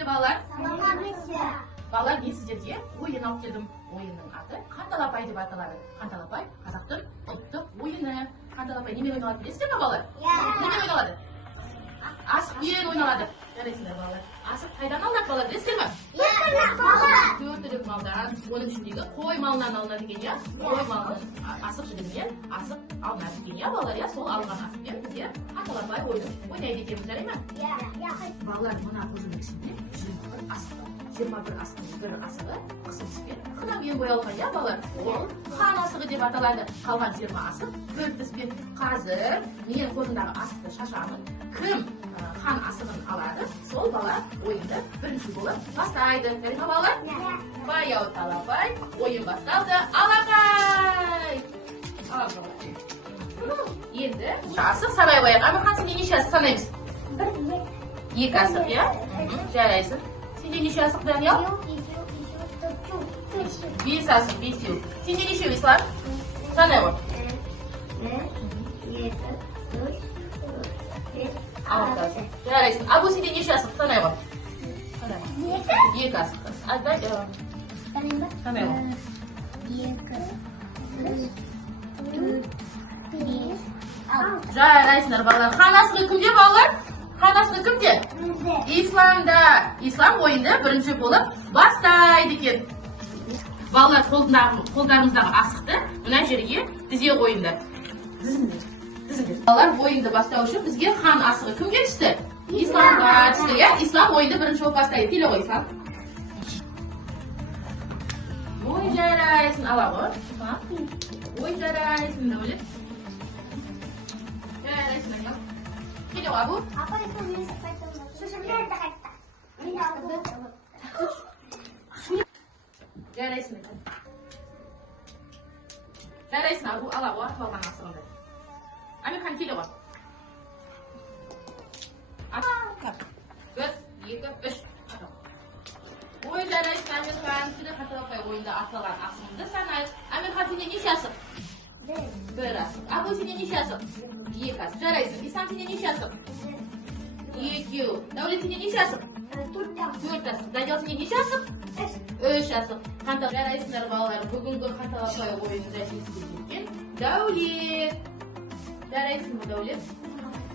kімде балалар? Саламатсыздар. Балалар, мен сіздерге ойын алып келдім. Ойынның аты Қанталапай деп аталады. Қанталапай қазақтың ұлттық ойыны. Қанталапай немен ойналады білесіздер ме балалар? Немен ойналады? Асықпен ойналады. Жарайсыңдар балалар. Асық қайдан алынады балалар, білесіздер ме? Төрт түлік малдан, оның ішіндегі қой малынан алынады екен, иә? Қой малынан асық жігінен асық алынады екен, иә балалар, иә? Сол алған асықпен бізде Қанталапай ойынын ойнайды екенбіз, жарай ма? Балалар, мына көзінің ішінде 21 асықтың бір асығы қысым түспен қынамен боялған, иә балалар? Ол хан асығы деп аталады. Қалған 20 асық көл түспен. Қазір мен қорындағы асықты шашамын. Кім хан асығын алады, сол бала ойынды бірінші болып бастайды. Жарай ма балалар? Баяу талапай, ойын басталды. Алақай! Енді асық санай қояйық. Амирхан, сенде неше асық санаймыз? 2 асық, иә? Жарайсың. Сенде неше асық, Даниял? 5 асық, 5. Сенде неше, Ислам? Санай ғой. 1, 2, 3, 4, 5, 6 асық. Жарайсың. Абу, сенде неше асық? Санай ғой. 2 асық. Аздай, санай ғой. 2, 3, 4, 5, 6. Жарайсыңдар балалар. Хан асығы кімде балалар? Хан асығы кімде? Исламда. Ислам ойынды бірінші болып бастайды екен. Балалар, қолдарыңыздағы асықты мына жерге тізе қойыңдар. Тізіңдер. Балалар, ойынды бастау үшін бізге хан асығы кімге түсті? Исламға түсті, иә? Ислам ойынды бірінші болып бастайды. Келе ғой, Ислам. Ой, жарайсың. Ала ғой. Ой, жарайсың, Дәулет. Жарайсың, Даниял. Келе ғой, Абу. Жарайсың, жарайсың, Абу. Ала ғой, қалған асығыңды. Амирхан, келе ғой. 1, 2, 3. Ой, жарайсың, Амирхан. Сізді Қанталапай ойында аталған асығыңды санайық. Амирхан, сенде неше асық? 1 асық. Абу, сенде неше асық? 2 асық. Жарайсың. Ислам, сенде неше асық? 2. Дәулет, сенде неше асық? 4 асық. Даниял, сенде неше асық? 3 асық. Жарайсыңдар балалар. Бүгінгі Қанталапай ойынында жеткен Дәулет. Жарайсың, Дәулет.